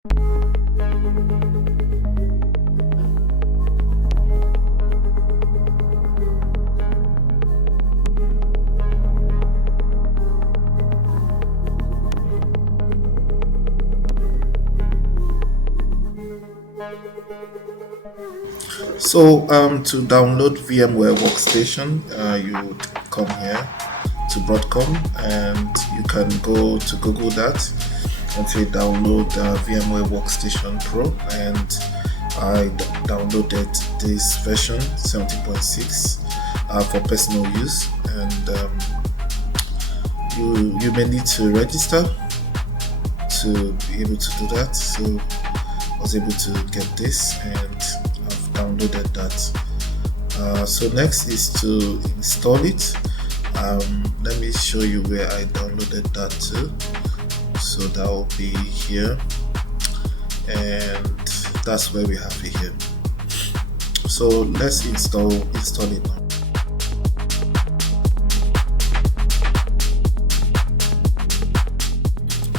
So to download VMware Workstation, you would come here to Broadcom, and you can go to Google that and say download VMware Workstation Pro, and I downloaded this version 17.6 for personal use, and you may need to register to be able to do that. So I was able to get this, and I've downloaded that. So next is to install it. Let me show you where I downloaded that to. So that will be here, and that's where we have it here. So let's install it now.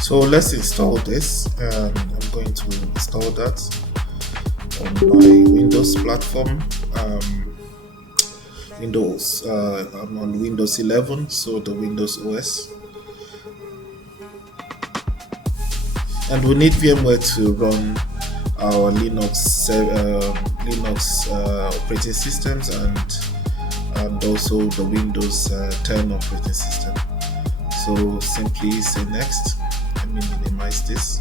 So let's install this, and I'm going to install that on my Windows platform. I'm on Windows 11, so the Windows OS. And we need VMware to run our Linux operating systems and also the Windows 10 operating system. So simply say next. Let me minimize this.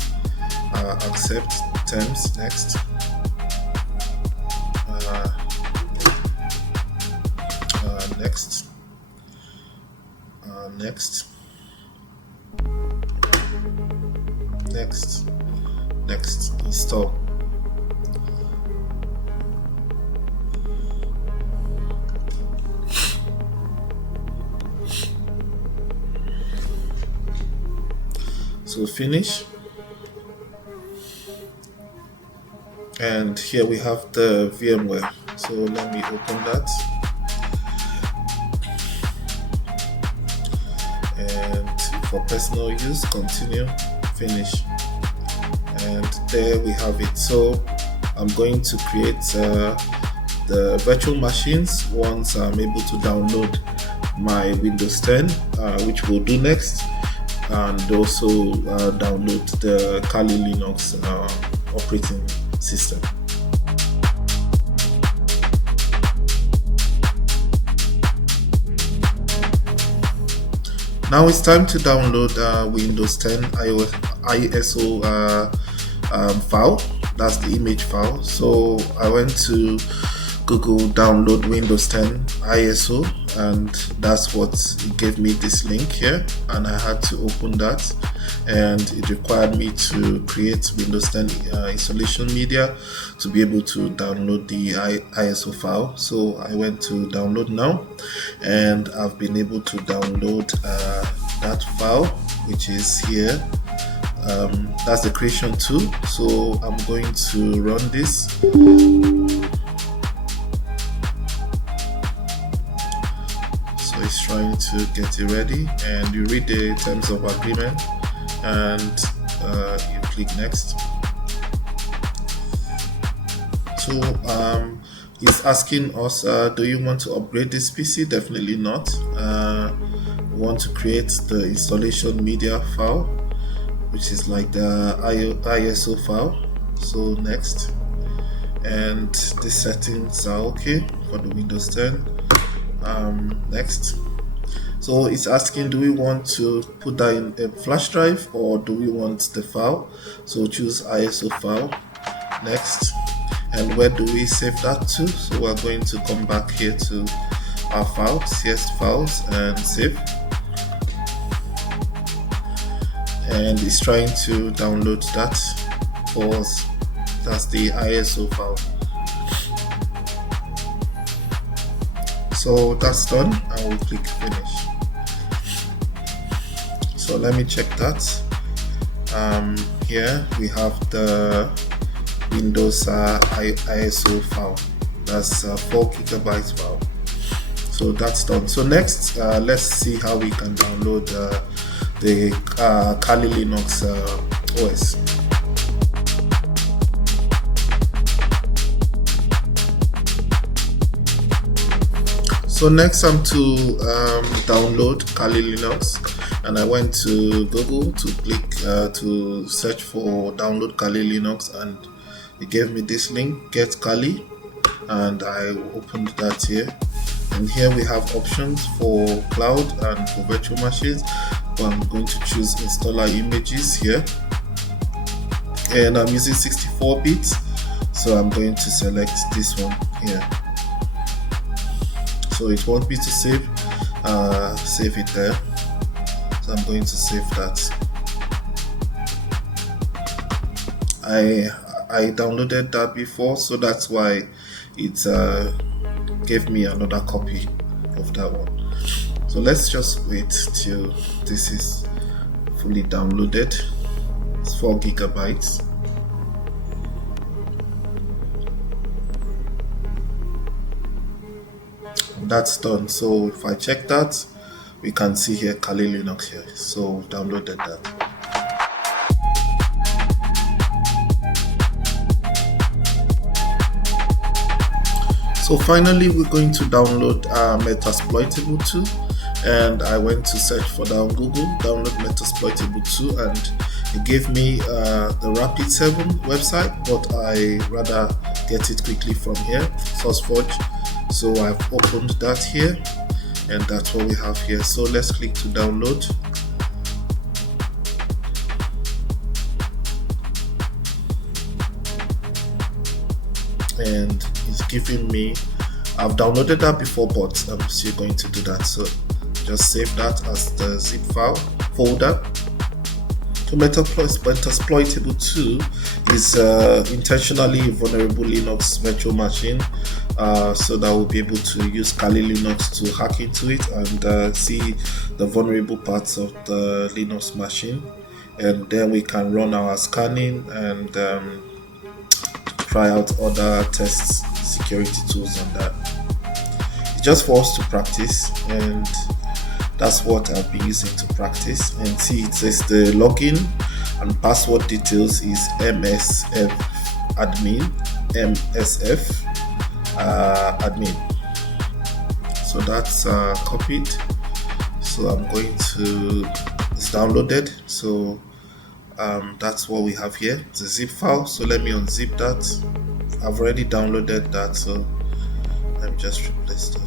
Accept terms. Next. Next. Next. Install. So finish. And here we have the VMware. So let me open that. And for personal use, continue, finish. And there we have it. So I'm going to create the virtual machines once I'm able to download my Windows 10, which we'll do next, and also download the Kali Linux operating system. Now it's time to download Windows 10 ISO file. That's the image file. So I went to Google download Windows 10 ISO, and that's what it gave me, this link here, and I had to open that, and it required me to create Windows 10 installation media to be able to download the ISO file. So I went to download now, and I've been able to download that file, which is here. That's the creation tool. So I'm going to run this. So it's trying to get it ready, and you read the terms of agreement, and you click next. So it's asking us, do you want to upgrade this PC? Definitely not. We want to create the installation media file, which is like the ISO file. So next, and the settings are okay for the Windows 10. Next. So it's asking, do we want to put that in a flash drive, or do we want the file? So choose ISO file. Next. And where do we save that to? So we're going to come back here to our files, CS files, and save. And it's trying to download that for us. That's the ISO file. So that's done, and we'll click finish. So let me check that. Here we have the Windows ISO file. That's a 4 GB file. So that's done. So next, let's see how we can download the Kali Linux OS. So next I'm to download Kali Linux, and I went to Google to click to search for download Kali Linux, and it gave me this link, get Kali, and I opened that here. And here we have options for cloud and for virtual machines, but I'm going to choose installer images here, and I'm using 64 bits, so I'm going to select this one here. So it wants me to save it there, so I'm going to save that. I downloaded that before, so that's why it gave me another copy of that one. So let's just wait till this is fully downloaded. It's 4 gigabytes. That's done. So if I check that, we can see here Kali Linux here. So we've downloaded that. So finally, we're going to download Metasploitable 2, and I went to search for that on Google, download Metasploitable 2, and it gave me the Rapid7 website, but I rather get it quickly from here, SourceForge. So I've opened that here, and that's what we have here. So let's click to download. And it's giving me, I've downloaded that before, but I'm still going to do that. So just save that as the zip file folder. So Metasploitable 2 is intentionally vulnerable Linux virtual machine, so that we'll be able to use Kali Linux to hack into it and see the vulnerable parts of the Linux machine, and then we can run our scanning and try out other tests, security tools on that. It's just for us to practice, and that's what I've been using to practice. And see, it says the login and password details is MSF admin, MSF admin. So that's copied. So I'm going to, it's downloaded. So that's what we have here, the zip file. So let me unzip that. I've already downloaded that, so let me just replace that.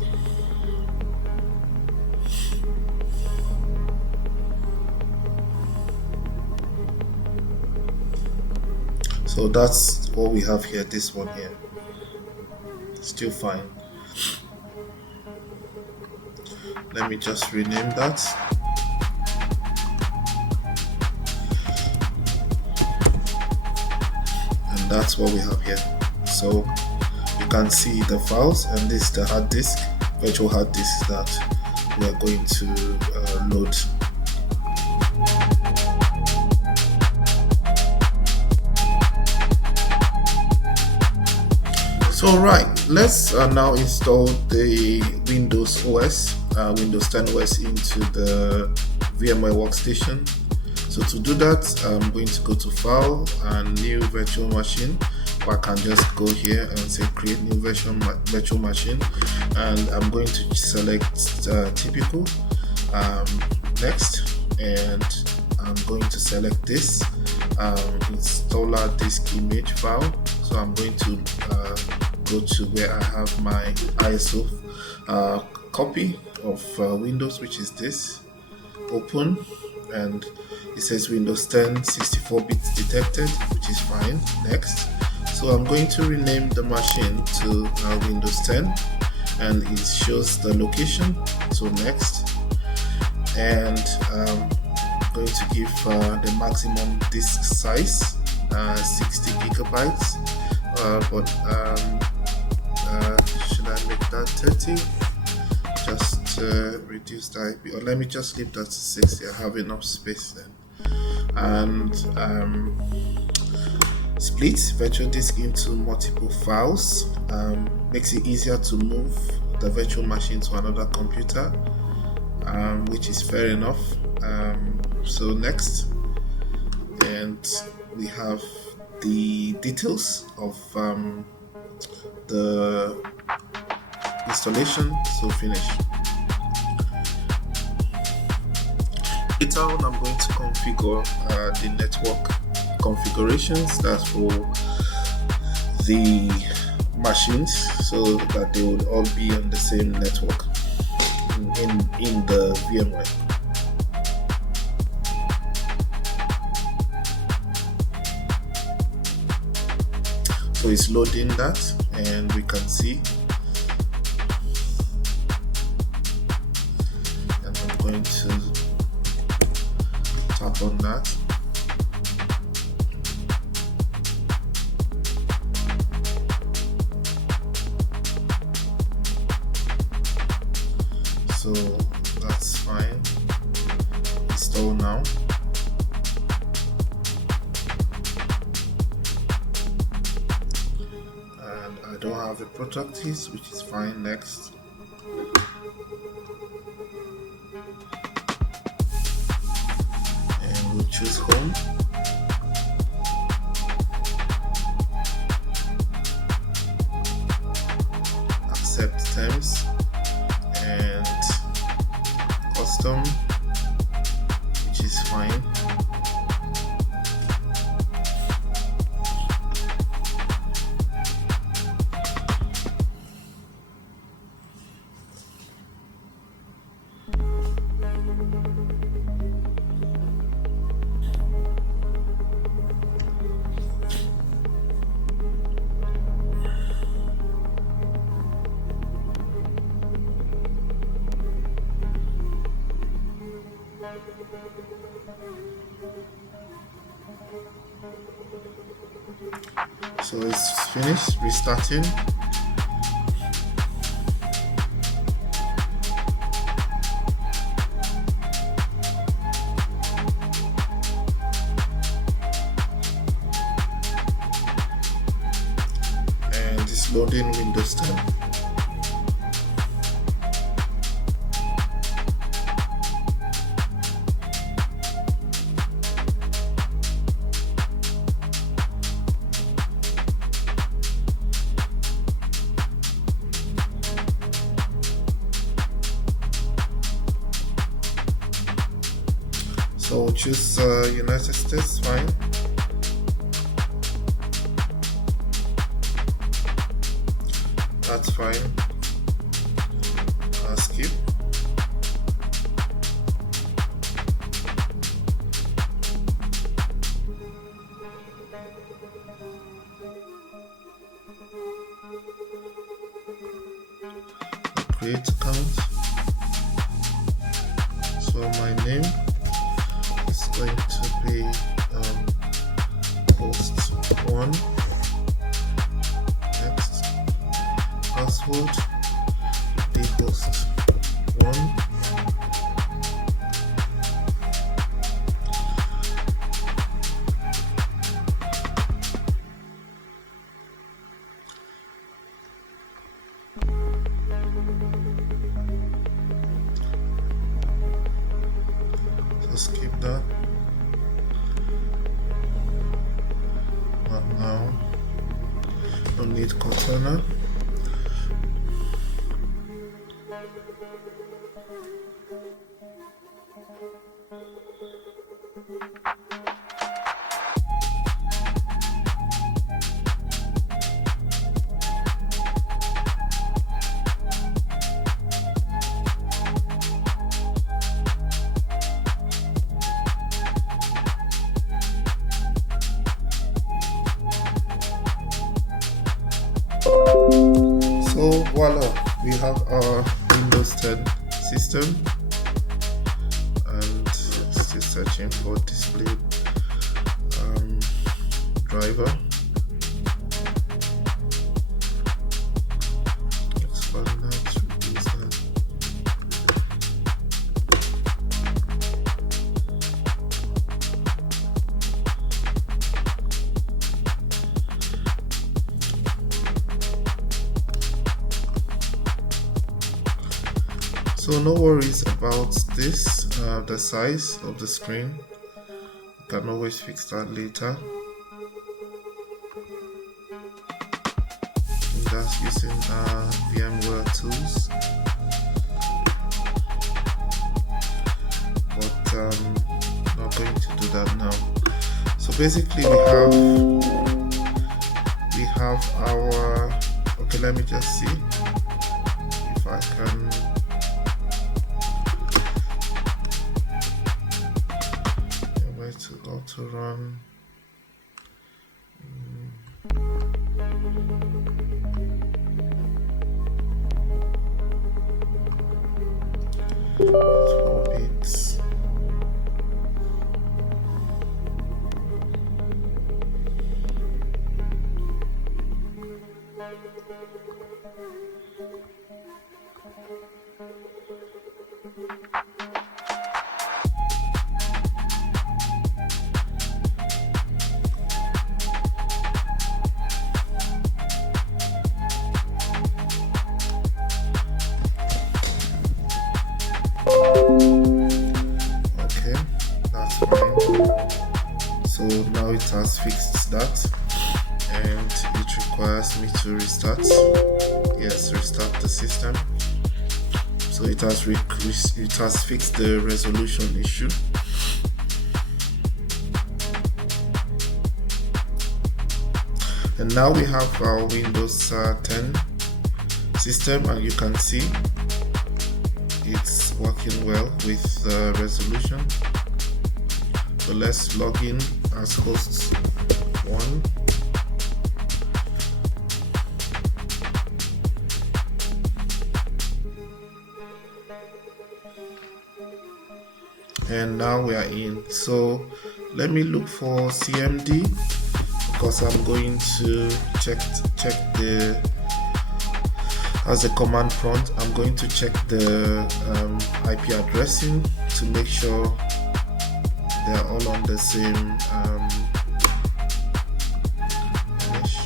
So that's what we have here, this one here. Still fine. Let me just rename that. And that's what we have here. So you can see the files, and this is the hard disk, virtual hard disk that we are going to load. So right, let's now install the Windows OS, Windows 10 OS into the VMware workstation. So to do that, I'm going to go to File and New Virtual Machine. Or I can just go here and say Create New Virtual Machine, and I'm going to select Typical, Next, and I'm going to select this installer disk image file. So I'm going to go to where I have my ISO copy of Windows, which is this. Open, and it says Windows 10 64 bits detected, which is fine. Next. So I'm going to rename the machine to Windows 10, and it shows the location. So next, and I'm going to give the maximum disk size 60 gigabytes, but should I make that 30? Just reduce the IP, or let me just leave that to 60. I have enough space then. And split virtual disk into multiple files, makes it easier to move the virtual machine to another computer, which is fair enough. So next, and we have the details of the installation. So finish. Later on, I'm going to configure the network configurations. That's for the machines, so that they would all be on the same network in the VMware. So it's loading that, and we can see, and I'm going to tap on that. So that's fine. Install now. And I don't have the properties, which is fine. Next. And we'll choose home. Accept terms. And custom, which is fine. So it's finished. Restarting. And it's loading Windows 10. So choose United States, fine. That's fine. Skip. Create account. So my name is going to be host1. Next, password be host1. So skip that. Not now. Don't need container. So voila, we have our Windows 10 system, and still searching for display driver. Expand that, reduce that. So no worries about this, the size of the screen. You can always fix that later. And that's using VMware tools, but not going to do that now. So basically we have our, okay, let me just see if I can where to auto run. Okay, that's fine. So now it has fixed that, and it requires me to restart. Yes, restart the system. So it has fixed the resolution issue. And now we have our Windows 10 system, and you can see it's working well with resolution. So let's log in as host 1. And now we are in. So let me look for CMD, because I'm going to check the, as a command prompt, I'm going to check the IP addressing to make sure they are all on the same mesh.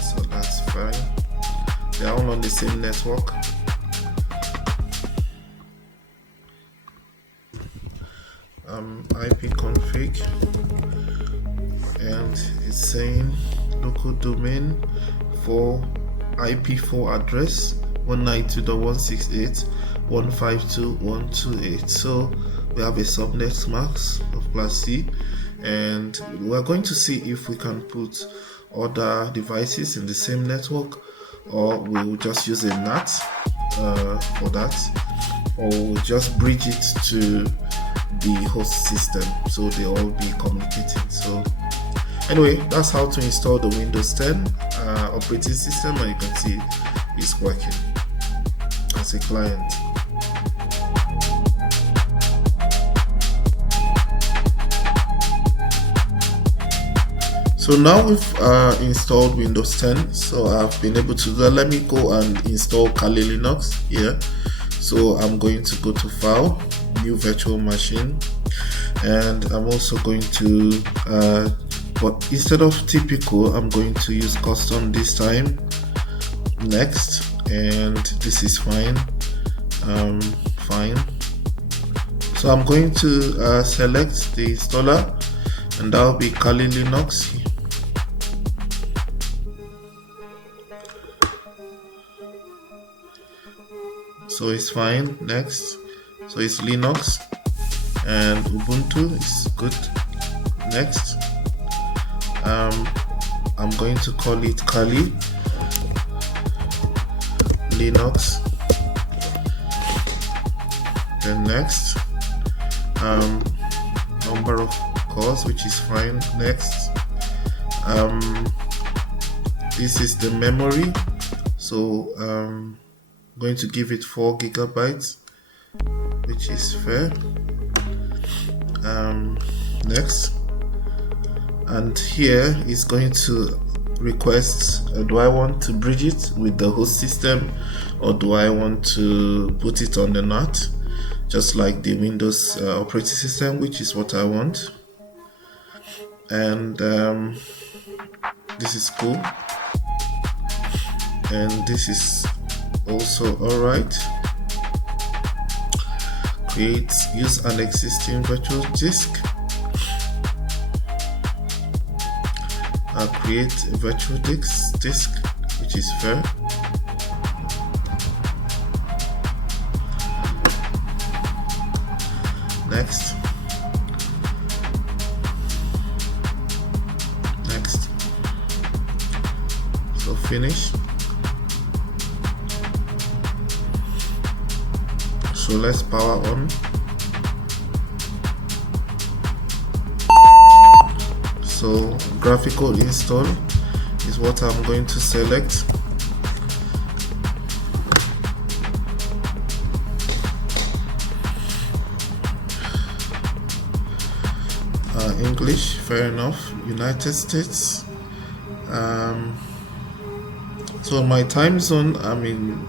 So that's fine. They are all on the same network. IP config, and it's saying local domain for IP4 address 192.168.152.128. So we have a subnet mask of class C, and we're going to see if we can put other devices in the same network, or we will just use a NAT for that, or we'll just bridge it to the host system so they all be communicating. So anyway, that's how to install the Windows 10 operating system, and you can see it's working as a client. So now we've installed Windows 10, so I've been able to do that. Let me go and install Kali Linux here. So I'm going to go to File, New Virtual Machine, and I'm also going to but instead of typical, I'm going to use custom this time. Next, and this is fine. Fine. So I'm going to select the installer, and that will be Kali Linux. So it's fine. Next, so it's Linux, and Ubuntu is good. Next, I'm going to call it Kali Linux. Then next, number of cores, which is fine. Next, this is the memory, so I'm going to give it 4 gigabytes, which is fair. Next, and here is going to request, do I want to bridge it with the host system, or do I want to put it on the NAT, just like the Windows operating system, which is what I want. And this is cool, and this is also alright. Use an existing virtual disk. Create a virtual disk. which is fair. Next. So finish. So let's power on. So graphical install is what I'm going to select. English, fair enough. United States. So my time zone, I'm in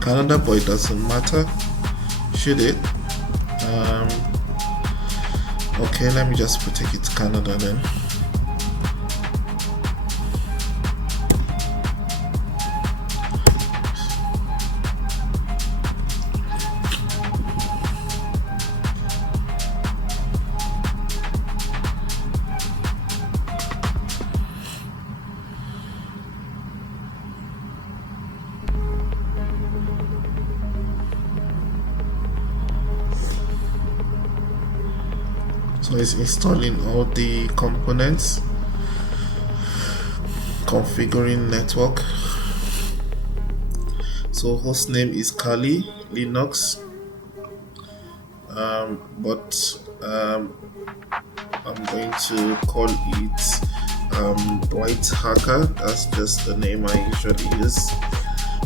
Canada, but it doesn't matter, should it? Okay, let me just take it to Canada then. So it's installing all the components, configuring network. So host name is Kali Linux, but I'm going to call it White Hacker. That's just the name I usually use.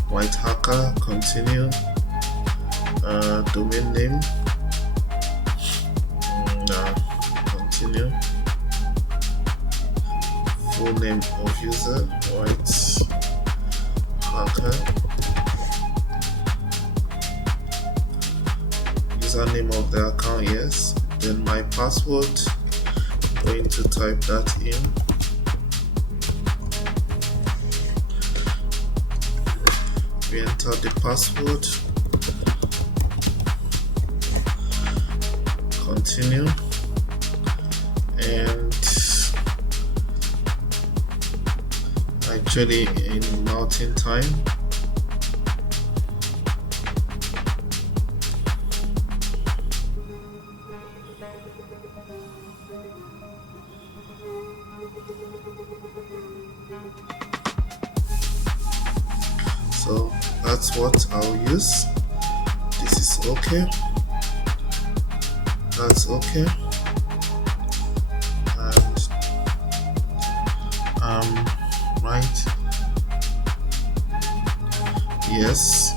White Hacker. Continue. Domain name. Continue. Full name of user, White Hacker. Username of the account, yes. Then my password, I'm going to type that in. We enter the password. Continue. And actually in mountain time. So that's what I'll use. This is okay. That's okay. Right. Yes.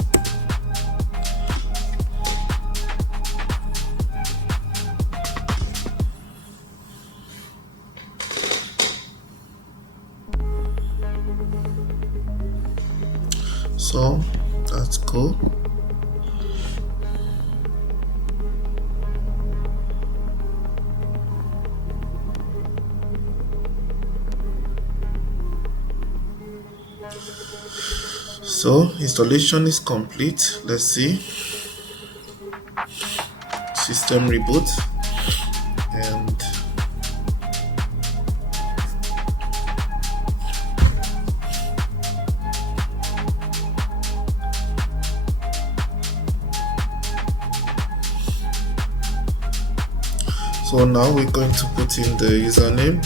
So that's cool. So installation is complete. Let's see. System reboot, and so now we're going to put in the username,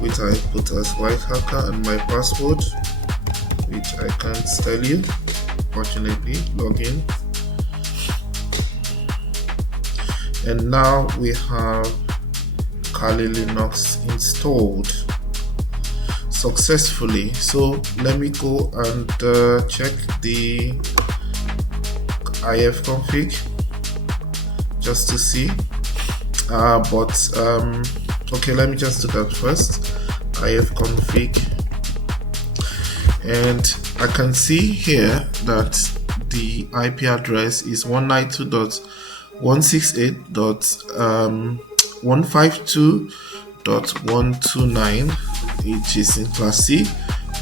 which I put as White Hacker, and my password, which I can't tell you, fortunately. Login. And now we have Kali Linux installed successfully. So let me go and check the if config just to see. Okay, let me just do that first. If config, and I can see here that the IP address is 192.168.152.129, which is in class C,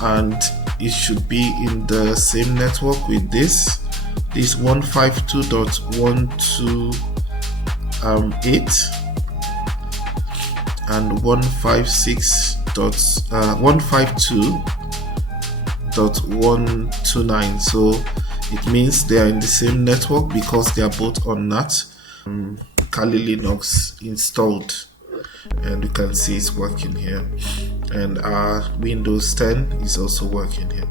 and it should be in the same network with this 152.128 and 152.158 10.129. So it means they are in the same network because they are both on NAT. Kali Linux installed, and you can see it's working here, and our Windows 10 is also working here.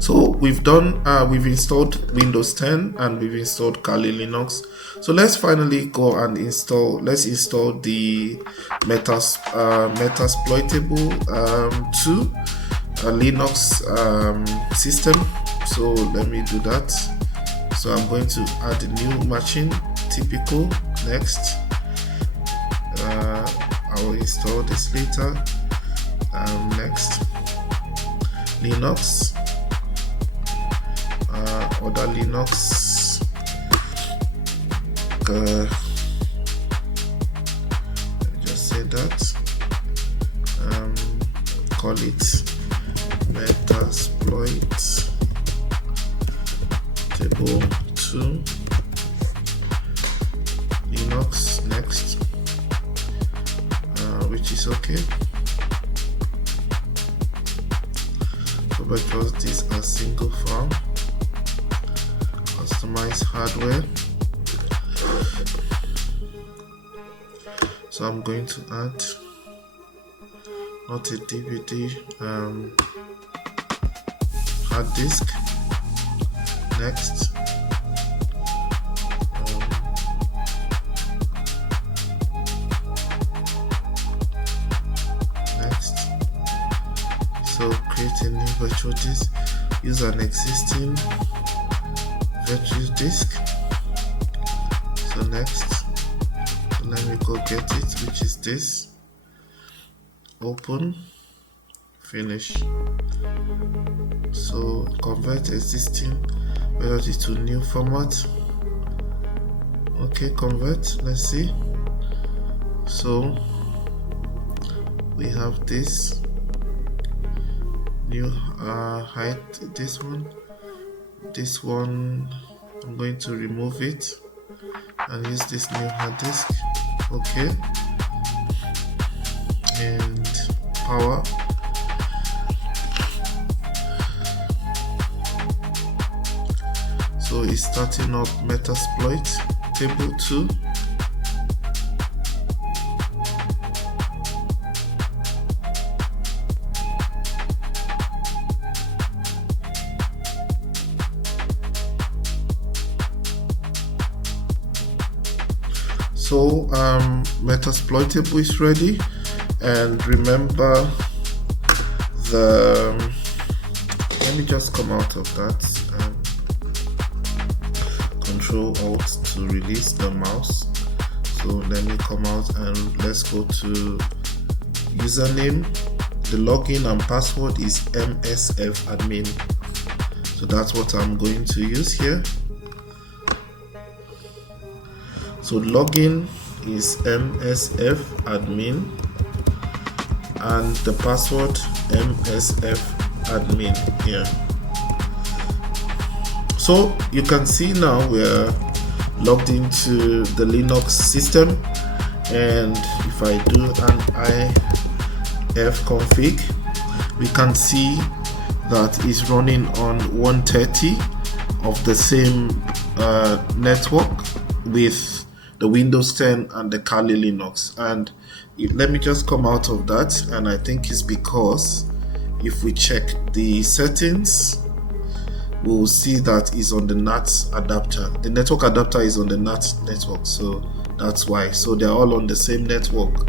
So we've installed Windows 10 and we've installed Kali Linux. So let's finally go and install the Metasploitable 2 Linux system. So let me do that. So I'm going to add a new machine, typical. Next, I will install this later. Next, Linux, other Linux. Let me just say that. Call it Metasploitable 2 Linux. Next, which is okay. So because these are single file, customize hardware. So I'm going to add not a DVD, hard disk. Next, so create a new virtual disk. Use an existing virtual disk. So next, so let me go get it, which is this. Open, finish. So convert existing virtual to new format. Okay, convert. Let's see. So we have this new height. This one I'm going to remove it and use this new hard disk. Okay, and power. So it's starting up Metasploitable 2. So Metasploitable is ready, and remember let me just come out of that. Control Alt to release the mouse. So let me come out and let's go to username. The login and password is msfadmin. So that's what I'm going to use here. So login is msfadmin and the password msfadmin here. So you can see now we're logged into the Linux system, and if I do an ifconfig, we can see that it's running on 130 of the same network with the Windows 10 and the Kali Linux. And let me just come out of that, and I think it's because if we check the settings, we'll see that is on the NAT adapter. The network adapter is on the NAT network, so that's why. So they're all on the same network.